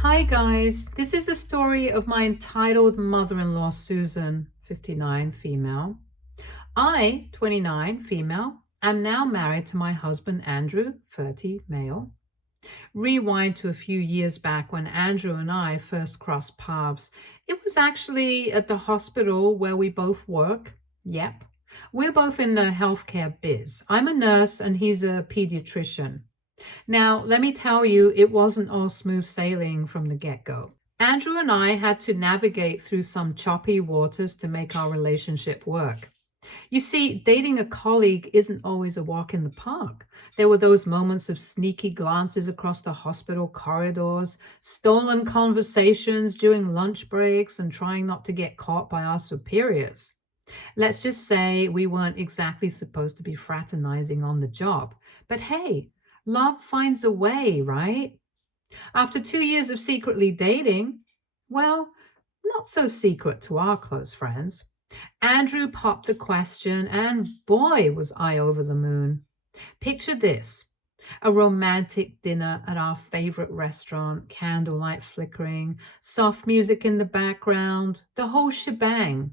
Hi, guys. This is the story of my entitled mother-in-law, Susan, 59, female. I, 29, female, am now married to my husband, Andrew, 30, male. Rewind to a few years back when Andrew and I first crossed paths. It was actually at the hospital where we both work. Yep. We're both in the healthcare biz. I'm a nurse and he's a pediatrician. Now, let me tell you, it wasn't all smooth sailing from the get-go. Andrew and I had to navigate through some choppy waters to make our relationship work. You see, dating a colleague isn't always a walk in the park. There were those moments of sneaky glances across the hospital corridors, stolen conversations during lunch breaks, and trying not to get caught by our superiors. Let's just say we weren't exactly supposed to be fraternizing on the job. But hey, love finds a way, right? After 2 years of secretly dating, well, not so secret to our close friends, Andrew popped the question, and boy, was I over the moon. Picture this: a romantic dinner at our favorite restaurant, candlelight flickering, soft music in the background, the whole shebang.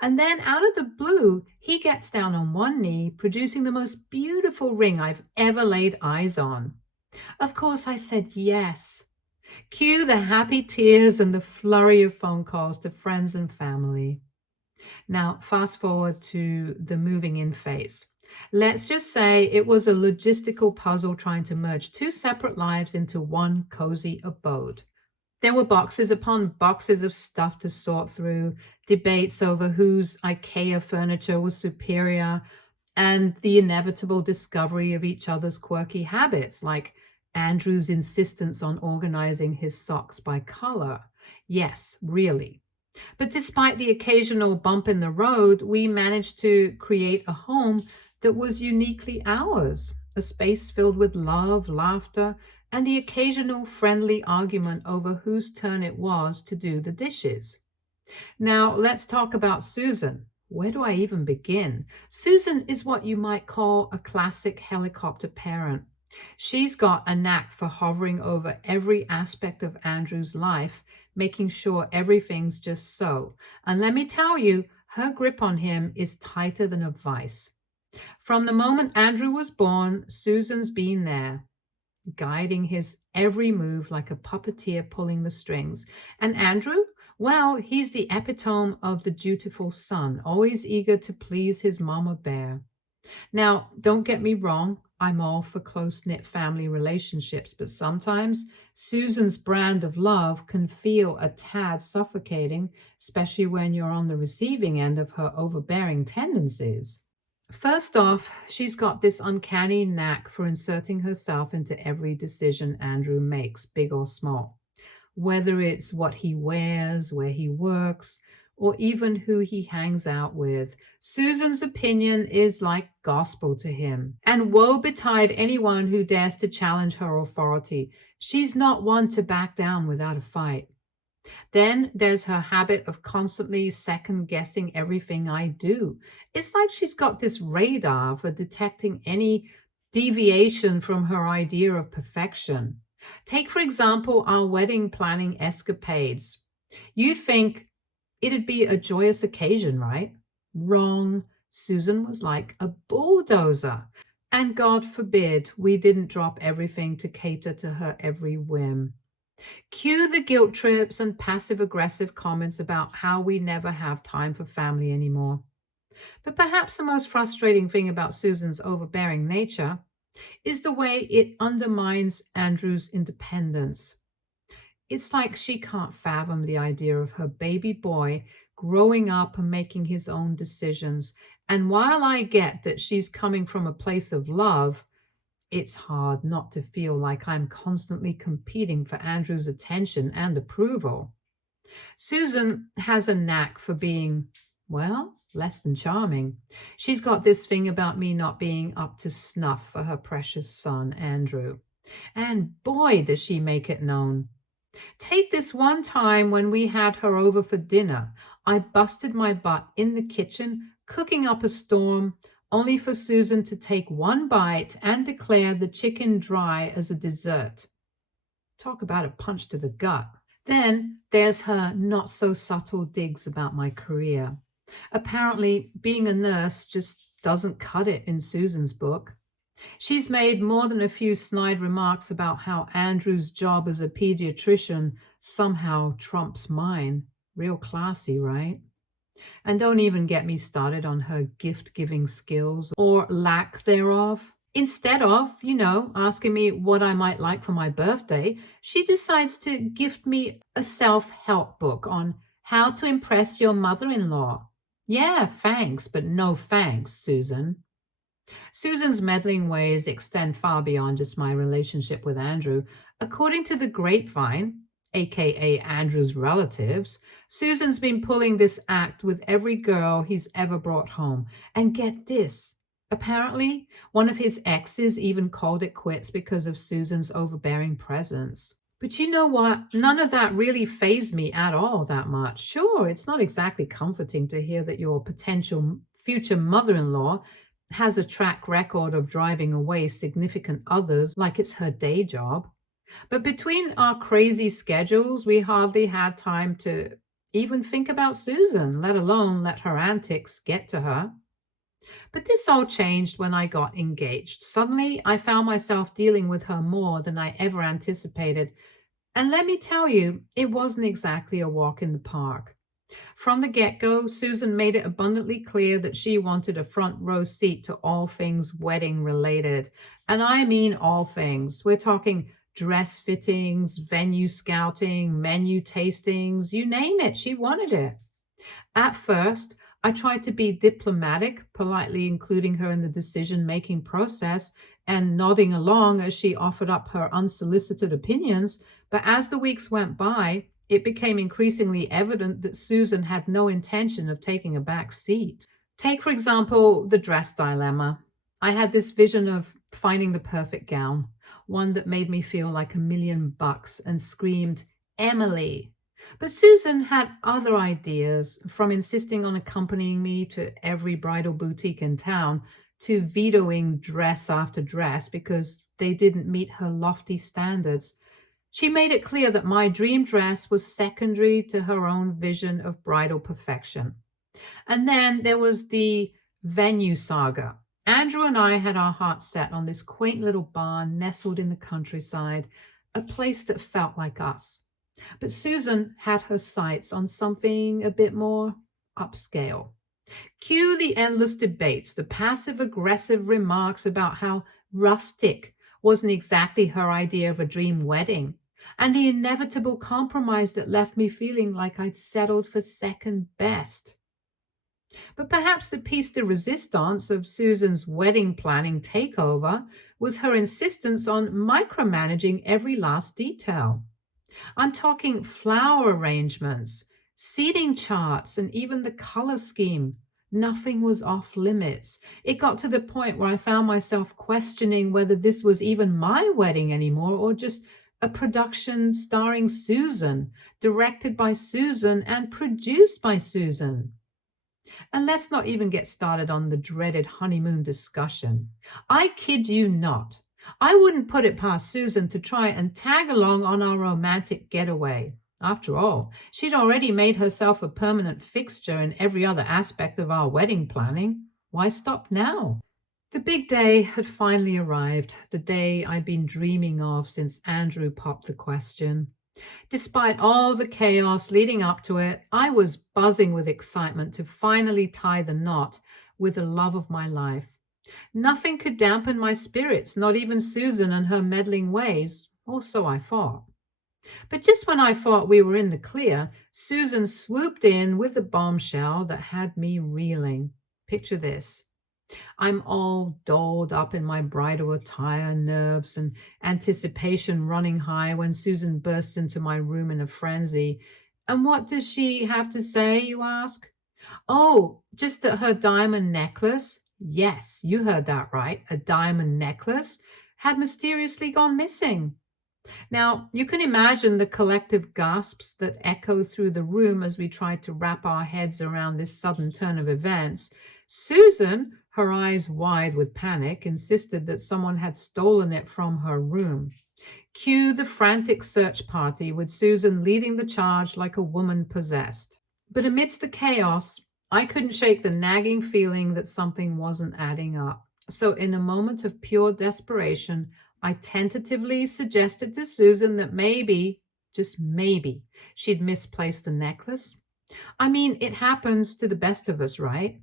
And then out of the blue, he gets down on one knee, producing the most beautiful ring I've ever laid eyes on. Of course, I said yes. Cue the happy tears and the flurry of phone calls to friends and family. Now, fast forward to the moving in phase. Let's just say it was a logistical puzzle trying to merge two separate lives into one cozy abode. There were boxes upon boxes of stuff to sort through, debates over whose IKEA furniture was superior, and the inevitable discovery of each other's quirky habits, like Andrew's insistence on organizing his socks by color. Yes, really. But despite the occasional bump in the road, we managed to create a home that was uniquely ours, a space filled with love, laughter, and the occasional friendly argument over whose turn it was to do the dishes. Now, let's talk about Susan. Where do I even begin? Susan is what you might call a classic helicopter parent. She's got a knack for hovering over every aspect of Andrew's life, making sure everything's just so. And let me tell you, her grip on him is tighter than a vice. From the moment Andrew was born, Susan's been there, guiding his every move like a puppeteer pulling the strings. And Andrew? Well, he's the epitome of the dutiful son, always eager to please his mama bear. Now, don't get me wrong, I'm all for close-knit family relationships, but sometimes Susan's brand of love can feel a tad suffocating, especially when you're on the receiving end of her overbearing tendencies. First off, she's got this uncanny knack for inserting herself into every decision Andrew makes, big or small, whether it's what he wears, where he works, or even who he hangs out with. Susan's opinion is like gospel to him. And woe betide anyone who dares to challenge her authority. She's not one to back down without a fight. Then there's her habit of constantly second guessing everything I do. It's like she's got this radar for detecting any deviation from her idea of perfection. Take, for example, our wedding planning escapades. You'd think it'd be a joyous occasion, right? Wrong. Susan was like a bulldozer. And God forbid we didn't drop everything to cater to her every whim. Cue the guilt trips and passive aggressive comments about how we never have time for family anymore. But perhaps the most frustrating thing about Susan's overbearing nature is the way it undermines Andrew's independence. It's like she can't fathom the idea of her baby boy growing up and making his own decisions. And while I get that she's coming from a place of love, it's hard not to feel like I'm constantly competing for Andrew's attention and approval. Susan has a knack for being, well, less than charming. She's got this thing about me not being up to snuff for her precious son, Andrew. And boy, does she make it known. Take this one time when we had her over for dinner. I busted my butt in the kitchen, cooking up a storm, only for Susan to take one bite and declare the chicken dry as a dessert. Talk about a punch to the gut. Then there's her not so subtle digs about my career. Apparently, being a nurse just doesn't cut it in Susan's book. She's made more than a few snide remarks about how Andrew's job as a pediatrician somehow trumps mine. Real classy, right? And don't even get me started on her gift giving skills or lack thereof. Instead of, asking me what I might like for my birthday, she decides to gift me a self help book on how to impress your mother in law. Yeah, thanks, but no thanks, Susan. Susan's meddling ways extend far beyond just my relationship with Andrew. According to the grapevine, aka Andrew's relatives, Susan's been pulling this act with every girl he's ever brought home. And get this, apparently, one of his exes even called it quits because of Susan's overbearing presence. But you know what? None of that really fazed me at all that much. Sure, it's not exactly comforting to hear that your potential future mother in law has a track record of driving away significant others like it's her day job. But between our crazy schedules, we hardly had time to even think about Susan, let alone let her antics get to her. But this all changed when I got engaged. Suddenly, I found myself dealing with her more than I ever anticipated. And let me tell you, it wasn't exactly a walk in the park. From the get-go, Susan made it abundantly clear that she wanted a front row seat to all things wedding related. And I mean all things. We're talking dress fittings, venue scouting, menu tastings, you name it, she wanted it. At first, I tried to be diplomatic, politely including her in the decision-making process and nodding along as she offered up her unsolicited opinions. But as the weeks went by, it became increasingly evident that Susan had no intention of taking a back seat. Take, for example, the dress dilemma. I had this vision of finding the perfect gown, one that made me feel like $1,000,000 and screamed, Emily. But Susan had other ideas, from insisting on accompanying me to every bridal boutique in town to vetoing dress after dress because they didn't meet her lofty standards. She made it clear that my dream dress was secondary to her own vision of bridal perfection. And then there was the venue saga. Andrew and I had our hearts set on this quaint little barn nestled in the countryside, a place that felt like us. But Susan had her sights on something a bit more upscale. Cue the endless debates, the passive aggressive remarks about how rustic wasn't exactly her idea of a dream wedding, and the inevitable compromise that left me feeling like I'd settled for second best. But perhaps the piece de resistance of Susan's wedding planning takeover was her insistence on micromanaging every last detail. I'm talking flower arrangements, seating charts, and even the color scheme. Nothing was off limits. It got to the point where I found myself questioning whether this was even my wedding anymore or just a production starring Susan, directed by Susan, and produced by Susan. And let's not even get started on the dreaded honeymoon discussion. I kid you not. I wouldn't put it past Susan to try and tag along on our romantic getaway. After all, she'd already made herself a permanent fixture in every other aspect of our wedding planning. Why stop now? The big day had finally arrived, the day I'd been dreaming of since Andrew popped the question. Despite all the chaos leading up to it, I was buzzing with excitement to finally tie the knot with the love of my life. Nothing could dampen my spirits, not even Susan and her meddling ways, or so I thought. But just when I thought we were in the clear, Susan swooped in with a bombshell that had me reeling. Picture this. I'm all dolled up in my bridal attire, nerves and anticipation running high when Susan bursts into my room in a frenzy. And what does she have to say, you ask? Oh, just that her diamond necklace, yes, you heard that right, a diamond necklace, had mysteriously gone missing. Now, you can imagine the collective gasps that echo through the room as we tried to wrap our heads around this sudden turn of events. Susan, her eyes wide with panic, insisted that someone had stolen it from her room. Cue the frantic search party with Susan leading the charge like a woman possessed. But amidst the chaos, I couldn't shake the nagging feeling that something wasn't adding up. So, in a moment of pure desperation, I tentatively suggested to Susan that maybe, just maybe, she'd misplaced the necklace. I mean, it happens to the best of us, right?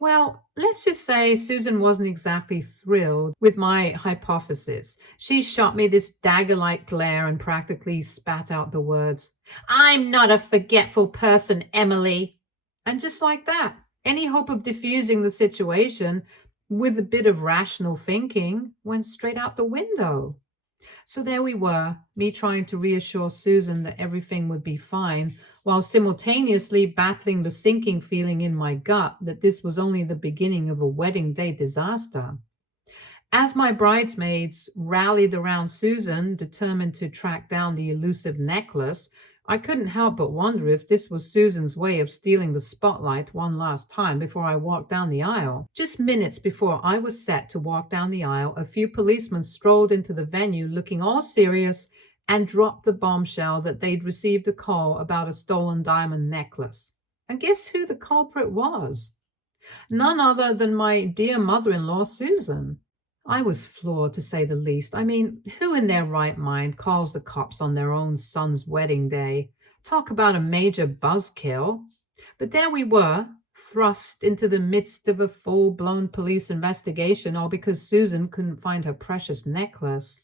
Well, let's just say Susan wasn't exactly thrilled with my hypothesis. She shot me this dagger like glare and practically spat out the words, "I'm not a forgetful person, Emily." And just like that, any hope of diffusing the situation with a bit of rational thinking went straight out the window. So there we were, me trying to reassure Susan that everything would be fine, while simultaneously battling the sinking feeling in my gut that this was only the beginning of a wedding day disaster. As my bridesmaids rallied around Susan, determined to track down the elusive necklace, I couldn't help but wonder if this was Susan's way of stealing the spotlight one last time before I walked down the aisle. Just minutes before I was set to walk down the aisle, a few policemen strolled into the venue looking all serious and dropped the bombshell that they'd received a call about a stolen diamond necklace. And guess who the culprit was? None other than my dear mother-in-law, Susan. I was floored, to say the least. I mean, who in their right mind calls the cops on their own son's wedding day? Talk about a major buzzkill. But there we were, thrust into the midst of a full-blown police investigation, all because Susan couldn't find her precious necklace.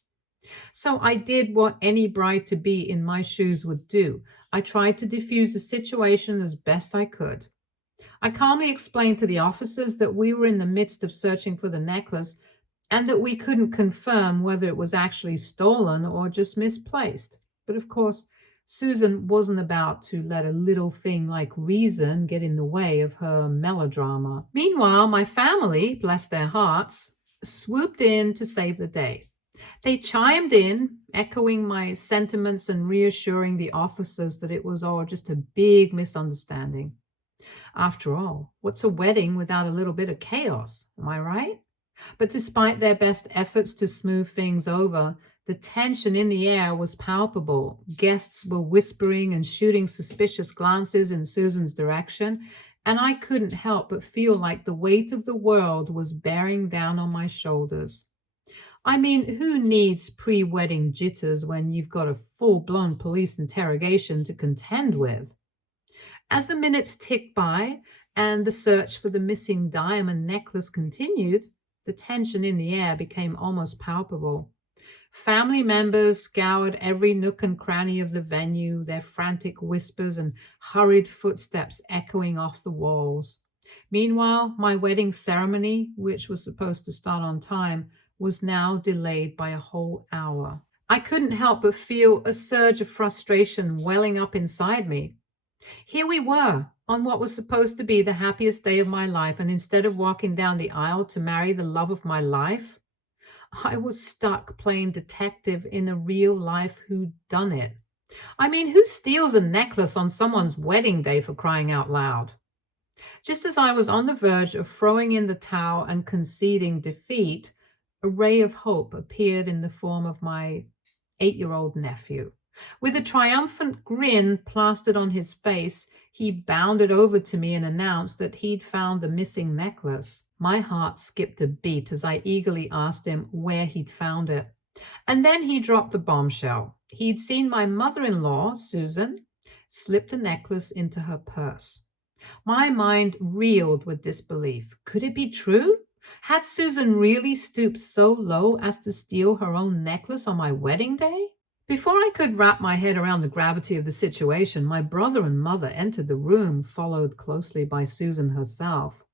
So I did what any bride-to-be in my shoes would do. I tried to defuse the situation as best I could. I calmly explained to the officers that we were in the midst of searching for the necklace and that we couldn't confirm whether it was actually stolen or just misplaced. But of course, Susan wasn't about to let a little thing like reason get in the way of her melodrama. Meanwhile, my family, bless their hearts, swooped in to save the day. They chimed in, echoing my sentiments and reassuring the officers that it was all just a big misunderstanding. After all, what's a wedding without a little bit of chaos? Am I right? But despite their best efforts to smooth things over, the tension in the air was palpable. Guests were whispering and shooting suspicious glances in Susan's direction, and I couldn't help but feel like the weight of the world was bearing down on my shoulders. I mean, who needs pre-wedding jitters when you've got a full-blown police interrogation to contend with? As the minutes ticked by and the search for the missing diamond necklace continued, the tension in the air became almost palpable. Family members scoured every nook and cranny of the venue, their frantic whispers and hurried footsteps echoing off the walls. Meanwhile, my wedding ceremony, which was supposed to start on time, was now delayed by a whole hour. I couldn't help but feel a surge of frustration welling up inside me. Here we were, on what was supposed to be the happiest day of my life, and instead of walking down the aisle to marry the love of my life, I was stuck playing detective in a real-life whodunit. I mean, who steals a necklace on someone's wedding day, for crying out loud? Just as I was on the verge of throwing in the towel and conceding defeat, a ray of hope appeared in the form of my 8-year-old nephew. With a triumphant grin plastered on his face, he bounded over to me and announced that he'd found the missing necklace. My heart skipped a beat as I eagerly asked him where he'd found it. And then he dropped the bombshell. He'd seen my mother-in-law, Susan, slip the necklace into her purse. My mind reeled with disbelief. Could it be true? Had Susan really stooped so low as to steal her own necklace on my wedding day? Before I could wrap my head around the gravity of the situation, my brother and mother entered the room, followed closely by Susan herself.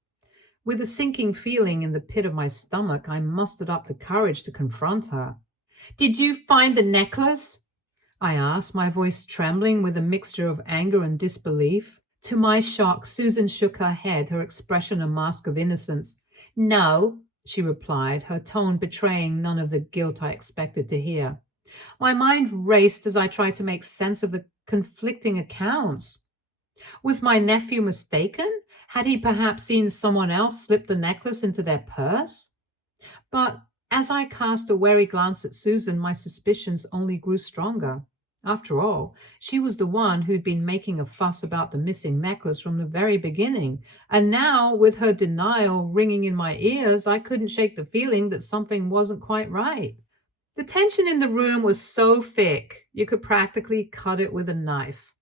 With a sinking feeling in the pit of my stomach, I mustered up the courage to confront her. "Did you find the necklace?" I asked, my voice trembling with a mixture of anger and disbelief. To my shock, Susan shook her head, her expression a mask of innocence. "No," she replied, her tone betraying none of the guilt I expected to hear. My mind raced as I tried to make sense of the conflicting accounts. Was my nephew mistaken? Had he perhaps seen someone else slip the necklace into their purse? But As I cast a wary glance at Susan, my suspicions only grew stronger. After all, she was the one who'd been making a fuss about the missing necklace from the very beginning, and now, with her denial ringing in my ears, I couldn't shake the feeling that something wasn't quite right. The tension in the room was so thick, you could practically cut it with a knife.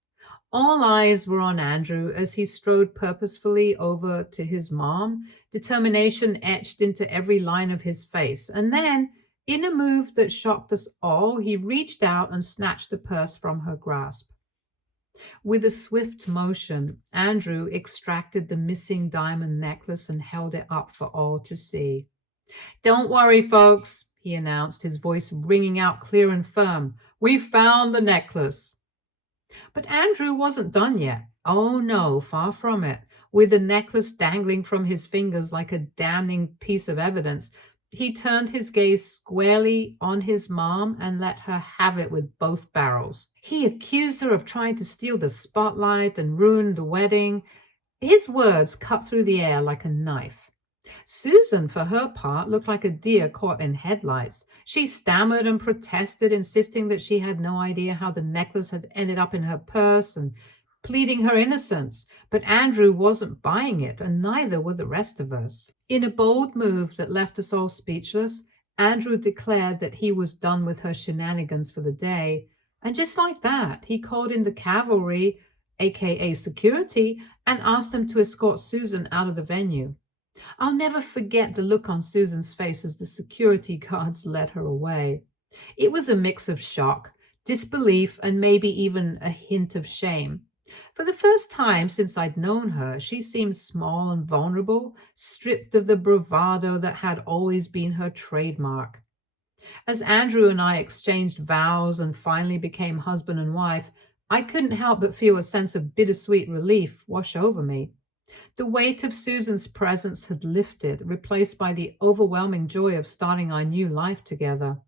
All eyes were on Andrew as he strode purposefully over to his mom, determination etched into every line of his face. And then, in a move that shocked us all, he reached out and snatched the purse from her grasp. With a swift motion, Andrew extracted the missing diamond necklace and held it up for all to see. "Don't worry, folks," he announced, his voice ringing out clear and firm. "We found the necklace." But Andrew wasn't done yet. Oh no, far from it. With the necklace dangling from his fingers like a damning piece of evidence, he turned his gaze squarely on his mom and let her have it with both barrels. He accused her of trying to steal the spotlight and ruin the wedding. His words cut through the air like a knife. Susan, for her part, looked like a deer caught in headlights. She stammered and protested, insisting that she had no idea how the necklace had ended up in her purse and pleading her innocence. But Andrew wasn't buying it, and neither were the rest of us. In a bold move that left us all speechless, Andrew declared that he was done with her shenanigans for the day. And just like that, he called in the cavalry, aka security, and asked them to escort Susan out of the venue. I'll never forget the look on Susan's face as the security guards led her away. It was a mix of shock, disbelief, and maybe even a hint of shame. For the first time since I'd known her, she seemed small and vulnerable, stripped of the bravado that had always been her trademark. As Andrew and I exchanged vows and finally became husband and wife, I couldn't help but feel a sense of bittersweet relief wash over me. The weight of Susan's presence had lifted, replaced by the overwhelming joy of starting our new life together.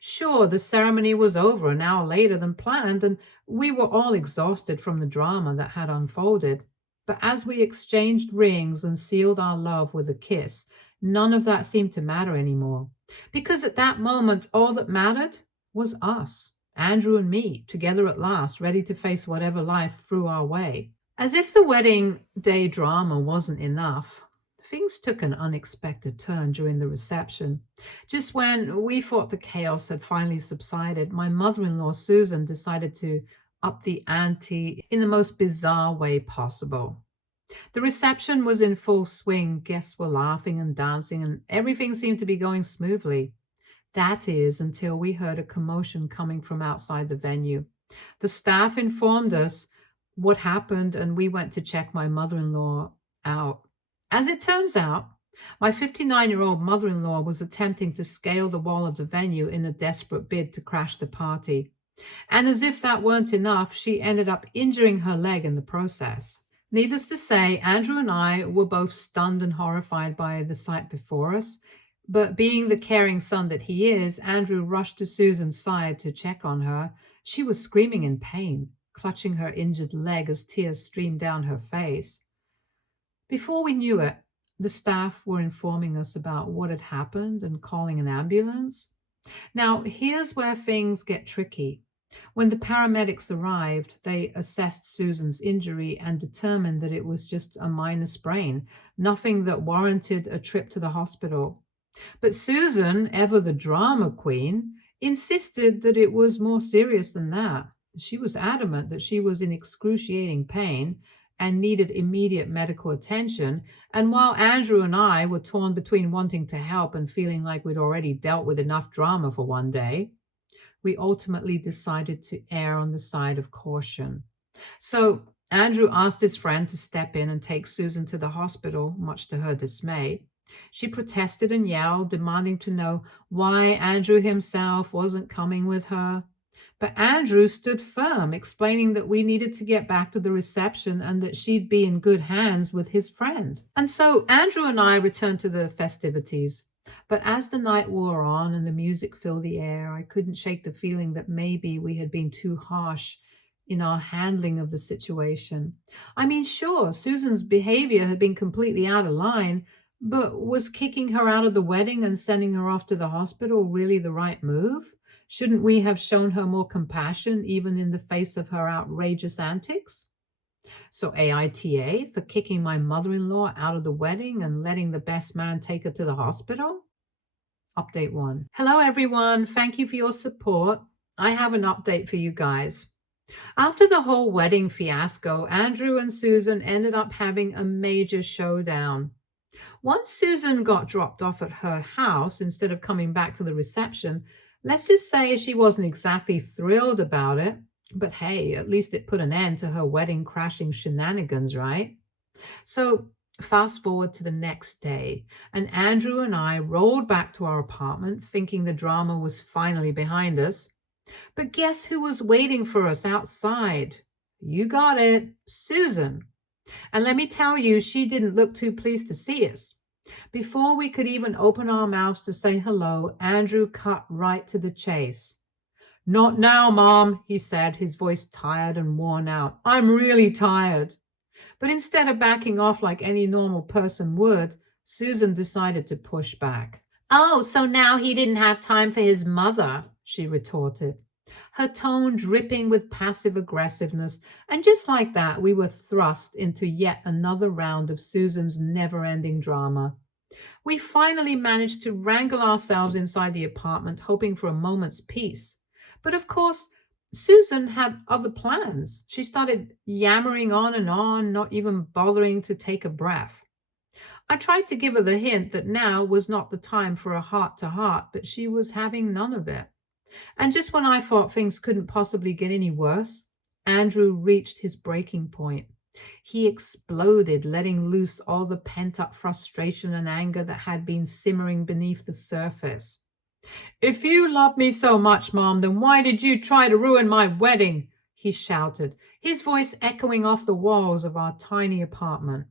Sure, the ceremony was over an hour later than planned, and we were all exhausted from the drama that had unfolded. But as we exchanged rings and sealed our love with a kiss, none of that seemed to matter anymore. Because at that moment, all that mattered was us, Andrew and me, together at last, ready to face whatever life threw our way. As if the wedding day drama wasn't enough, things took an unexpected turn during the reception. Just when we thought the chaos had finally subsided, my mother-in-law, Susan, decided to up the ante in the most bizarre way possible. The reception was in full swing. Guests were laughing and dancing, and everything seemed to be going smoothly. That is, until we heard a commotion coming from outside the venue. The staff informed us what happened, and we went to check my mother-in-law out. As it turns out, my 59-year-old mother-in-law was attempting to scale the wall of the venue in a desperate bid to crash the party. And as if that weren't enough, she ended up injuring her leg in the process. Needless to say, Andrew and I were both stunned and horrified by the sight before us. But being the caring son that he is, Andrew rushed to Susan's side to check on her. She was screaming in pain, clutching her injured leg as tears streamed down her face. Before we knew it, the staff were informing us about what had happened and calling an ambulance. Now, here's where things get tricky. When the paramedics arrived, they assessed Susan's injury and determined that it was just a minor sprain, nothing that warranted a trip to the hospital. But Susan, ever the drama queen, insisted that it was more serious than that. She was adamant that she was in excruciating pain and needed immediate medical attention. And while Andrew and I were torn between wanting to help and feeling like we'd already dealt with enough drama for one day, we ultimately decided to err on the side of caution. So Andrew asked his friend to step in and take Susan to the hospital, much to her dismay. She protested and yelled, demanding to know why Andrew himself wasn't coming with her. But Andrew stood firm, explaining that we needed to get back to the reception and that she'd be in good hands with his friend. And so Andrew and I returned to the festivities. But as the night wore on and the music filled the air, I couldn't shake the feeling that maybe we had been too harsh in our handling of the situation. I mean, sure, Susan's behavior had been completely out of line, But was kicking her out of the wedding and sending her off to the hospital really the right move? Shouldn't we have shown her more compassion even in the face of her outrageous antics? So AITA for kicking my mother-in-law out of the wedding and letting the best man take her to the hospital? Update 1. Hello everyone, thank you for your support. I have an update for you guys. After the whole wedding fiasco, Andrew and Susan ended up having a major showdown. Once Susan got dropped off at her house instead of coming back to the reception, let's just say she wasn't exactly thrilled about it. But hey, at least it put an end to her wedding crashing shenanigans, right? So fast forward to the next day, and Andrew and I rolled back to our apartment thinking the drama was finally behind us. But guess who was waiting for us outside? You got it, Susan. And let me tell you, she didn't look too pleased to see us. Before we could even open our mouths to say hello, Andrew cut right to the chase. Not now, Mom, he said, his voice tired and worn out. I'm really tired. But instead of backing off like any normal person would, Susan decided to push back. Oh, so now he didn't have time for his mother, she retorted, her tone dripping with passive aggressiveness. And just like that, we were thrust into yet another round of Susan's never-ending drama. We finally managed to wrangle ourselves inside the apartment, hoping for a moment's peace. But of course, Susan had other plans. She started yammering on, not even bothering to take a breath. I tried to give her the hint that now was not the time for a heart-to-heart, but she was having none of it. And just when I thought things couldn't possibly get any worse, Andrew reached his breaking point. He exploded, letting loose all the pent-up frustration and anger that had been simmering beneath the surface. If you love me so much, Mom, then why did you try to ruin my wedding? He shouted, his voice echoing off the walls of our tiny apartment.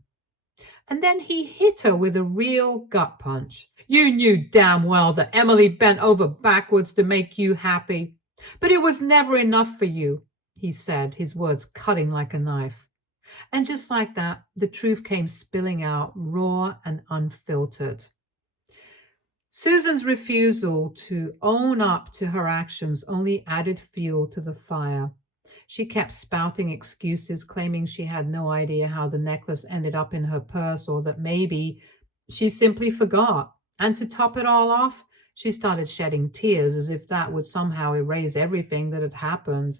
And then he hit her with a real gut punch. You knew damn well that Emily bent over backwards to make you happy. But it was never enough for you, he said, his words cutting like a knife. And just like that, the truth came spilling out, raw and unfiltered. Susan's refusal to own up to her actions only added fuel to the fire. She kept spouting excuses, claiming she had no idea how the necklace ended up in her purse or that maybe she simply forgot. And to top it all off, she started shedding tears as if that would somehow erase everything that had happened.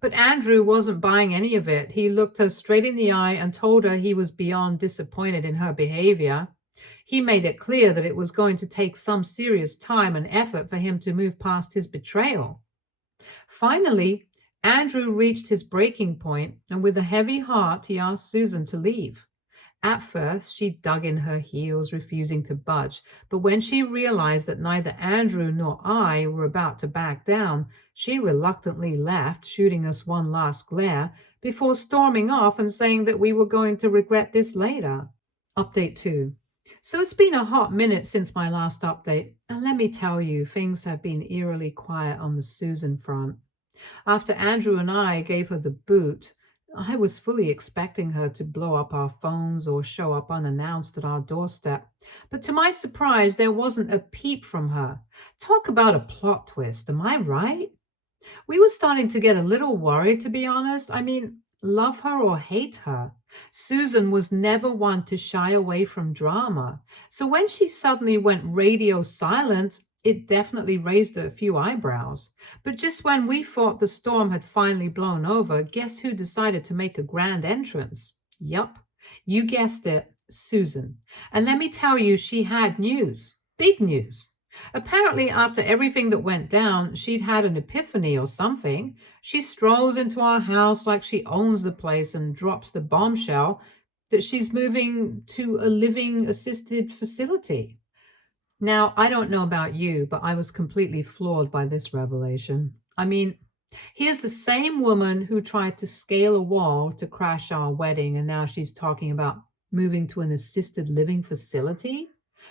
But Andrew wasn't buying any of it. He looked her straight in the eye and told her he was beyond disappointed in her behavior. He made it clear that it was going to take some serious time and effort for him to move past his betrayal. Finally, Andrew reached his breaking point, and with a heavy heart, he asked Susan to leave. At first, she dug in her heels, refusing to budge, but when she realized that neither Andrew nor I were about to back down, she reluctantly left, shooting us one last glare, before storming off and saying that we were going to regret this later. Update 2. So it's been a hot minute since my last update, and let me tell you, things have been eerily quiet on the Susan front. After Andrew and I gave her the boot, I was fully expecting her to blow up our phones or show up unannounced at our doorstep. But to my surprise, there wasn't a peep from her. Talk about a plot twist, am I right? We were starting to get a little worried, to be honest. I mean, love her or hate her, Susan was never one to shy away from drama. So when she suddenly went radio silent, it definitely raised a few eyebrows. But just when we thought the storm had finally blown over, guess who decided to make a grand entrance? Yup, you guessed it, Susan. And let me tell you, she had news, big news. Apparently, after everything that went down, she'd had an epiphany or something. She strolls into our house like she owns the place and drops the bombshell that she's moving to a living assisted facility. Now, I don't know about you, but I was completely floored by this revelation. I mean, here's the same woman who tried to scale a wall to crash our wedding, and now she's talking about moving to an assisted living facility?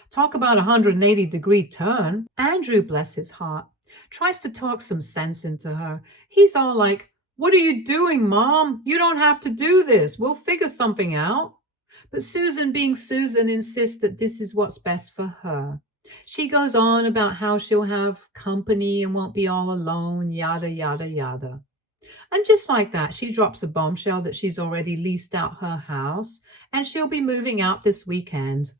Talk about a 180-degree turn. Andrew, bless his heart, tries to talk some sense into her. He's all like, "What are you doing, Mom? You don't have to do this. We'll figure something out." But Susan, being Susan, insists that this is what's best for her. She goes on about how she'll have company and won't be all alone, yada, yada, yada. And just like that, she drops a bombshell that she's already leased out her house and she'll be moving out this weekend.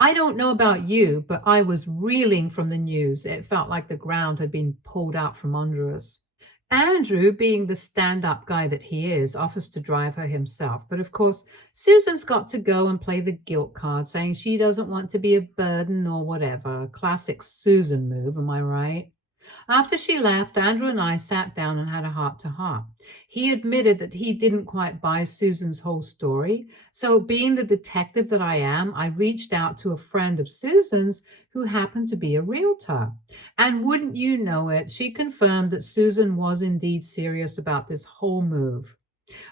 I don't know about you, but I was reeling from the news. It felt like the ground had been pulled out from under us. Andrew, being the stand up guy that he is, offers to drive her himself. But of course, Susan's got to go and play the guilt card, saying she doesn't want to be a burden or whatever. Classic Susan move, am I right? After she left, Andrew and I sat down and had a heart to heart. He admitted that he didn't quite buy Susan's whole story. So, being the detective that I am, I reached out to a friend of Susan's who happened to be a realtor. And wouldn't you know it, she confirmed that Susan was indeed serious about this whole move.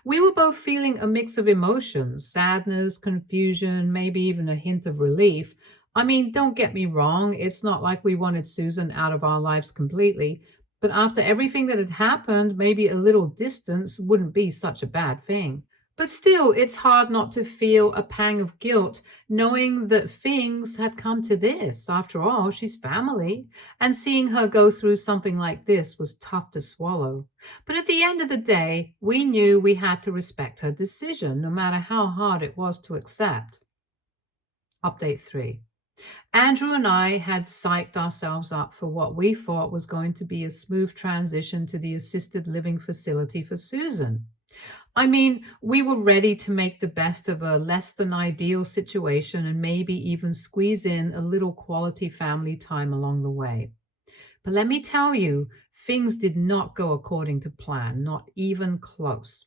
We were both feeling a mix of emotions: sadness, confusion, maybe even a hint of relief. I mean, don't get me wrong, it's not like we wanted Susan out of our lives completely, but after everything that had happened, maybe a little distance wouldn't be such a bad thing. But still, it's hard not to feel a pang of guilt knowing that things had come to this. After all, she's family, and seeing her go through something like this was tough to swallow. But at the end of the day, we knew we had to respect her decision, no matter how hard it was to accept. Update 3. Andrew and I had psyched ourselves up for what we thought was going to be a smooth transition to the assisted living facility for Susan. I mean, we were ready to make the best of a less than ideal situation and maybe even squeeze in a little quality family time along the way. But let me tell you, things did not go according to plan, not even close.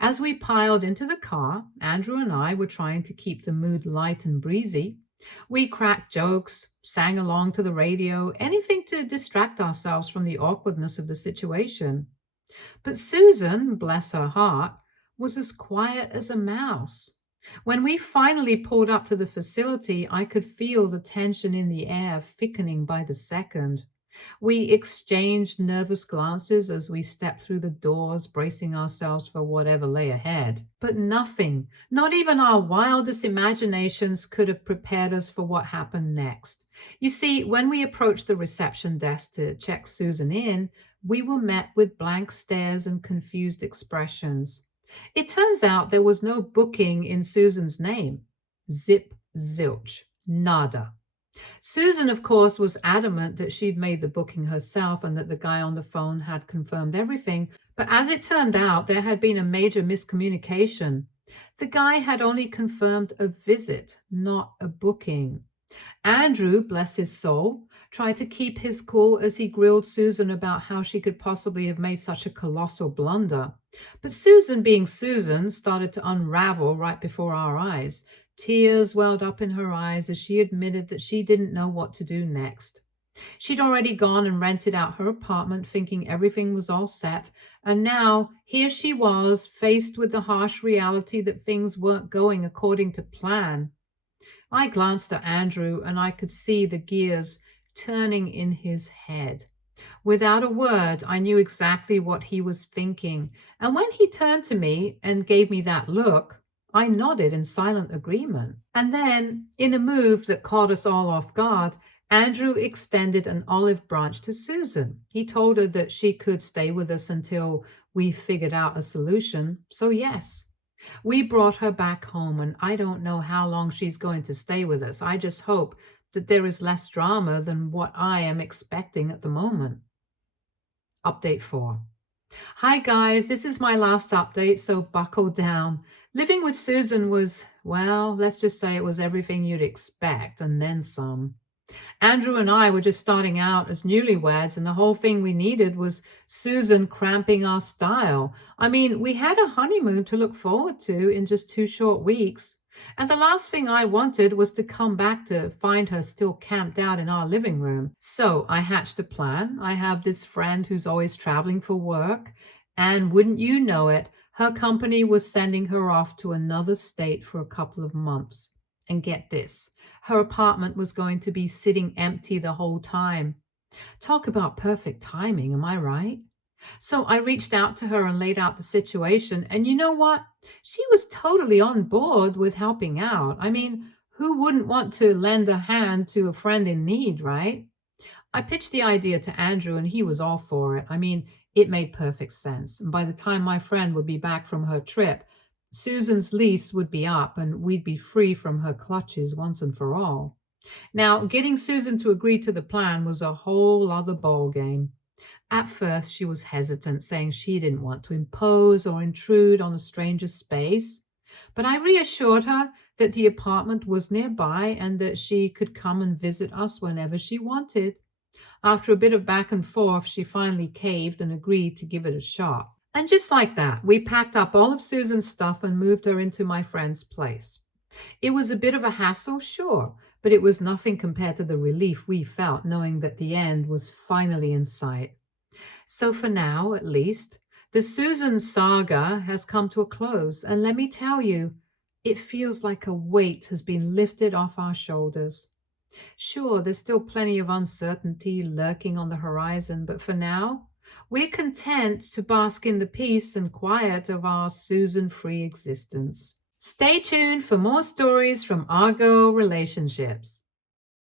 As we piled into the car, Andrew and I were trying to keep the mood light and breezy. We cracked jokes, sang along to the radio, anything to distract ourselves from the awkwardness of the situation. But Susan, bless her heart, was as quiet as a mouse. When we finally pulled up to the facility, I could feel the tension in the air thickening by the second. We exchanged nervous glances as we stepped through the doors, bracing ourselves for whatever lay ahead. But nothing, not even our wildest imaginations, could have prepared us for what happened next. You see, when we approached the reception desk to check Susan in, we were met with blank stares and confused expressions. It turns out there was no booking in Susan's name. Zip, zilch, nada. Susan, of course, was adamant that she'd made the booking herself and that the guy on the phone had confirmed everything. But as it turned out, there had been a major miscommunication. The guy had only confirmed a visit, not a booking. Andrew, bless his soul, tried to keep his cool as he grilled Susan about how she could possibly have made such a colossal blunder. But Susan, being Susan, started to unravel right before our eyes. Tears welled up in her eyes as she admitted that she didn't know what to do next. She'd already gone and rented out her apartment thinking everything was all set, and now here she was, faced with the harsh reality that things weren't going according to plan. I glanced at Andrew and I could see the gears turning in his head. Without a word, I knew exactly what he was thinking, and when he turned to me and gave me that look, I nodded in silent agreement. And then, in a move that caught us all off guard, Andrew extended an olive branch to Susan. He told her that she could stay with us until we figured out a solution. So, yes, we brought her back home, and I don't know how long she's going to stay with us. I just hope that there is less drama than what I am expecting at the moment. Update 4. Hi guys, this is my last update, so buckle down. Living with Susan was, well, let's just say it was everything you'd expect and then some. Andrew and I were just starting out as newlyweds, and the whole thing we needed was Susan cramping our style. I mean, we had a honeymoon to look forward to in just 2 short weeks. And the last thing I wanted was to come back to find her still camped out in our living room. So I hatched a plan. I have this friend who's always traveling for work, and wouldn't you know it, her company was sending her off to another state for a couple of months. And get this, her apartment was going to be sitting empty the whole time. Talk about perfect timing, am I right? So I reached out to her and laid out the situation. And you know what? She was totally on board with helping out. I mean, who wouldn't want to lend a hand to a friend in need, right? I pitched the idea to Andrew and he was all for it. I mean, it made perfect sense. And by the time my friend would be back from her trip, Susan's lease would be up and we'd be free from her clutches once and for all. Now, getting Susan to agree to the plan was a whole other ball game. At first, she was hesitant, saying she didn't want to impose or intrude on a stranger's space. But I reassured her that the apartment was nearby and that she could come and visit us whenever she wanted. After a bit of back and forth, she finally caved and agreed to give it a shot. And just like that, we packed up all of Susan's stuff and moved her into my friend's place. It was a bit of a hassle, sure, but it was nothing compared to the relief we felt knowing that the end was finally in sight. So for now, at least, the Susan saga has come to a close, and let me tell you, it feels like a weight has been lifted off our shoulders. Sure, there's still plenty of uncertainty lurking on the horizon, but for now, we're content to bask in the peace and quiet of our Susan-free existence. Stay tuned for more stories from Argo Relationships.